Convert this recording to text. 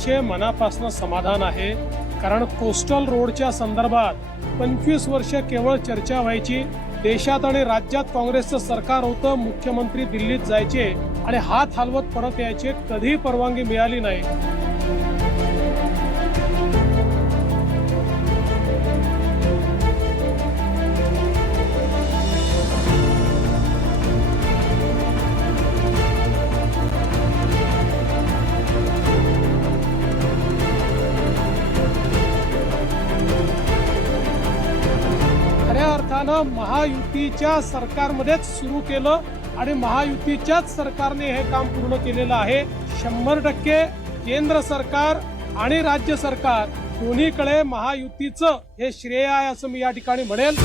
अतिशय मनापासून समाधान आहे, कारण कोस्टल रोडच्या संदर्भात 25 वर्ष केवळ चर्चा व्हायची। देशात आणि राज्यात काँग्रेसचं सरकार होतं, मुख्यमंत्री दिल्लीत जायचे आणि हात हलवत परत यायचे, कधी परवानगी मिळाली नाही। खऱ्या अर्थानं महायुतीच्या सरकारमध्येच सुरू केलं आणि महायुतीच्याच सरकारने हे काम पूर्ण केलेलं आहे। 100% केंद्र सरकार आणि राज्य सरकार दोन्हीकडे महायुतीचं हे श्रेय आहे असं मी या ठिकाणी म्हणेल।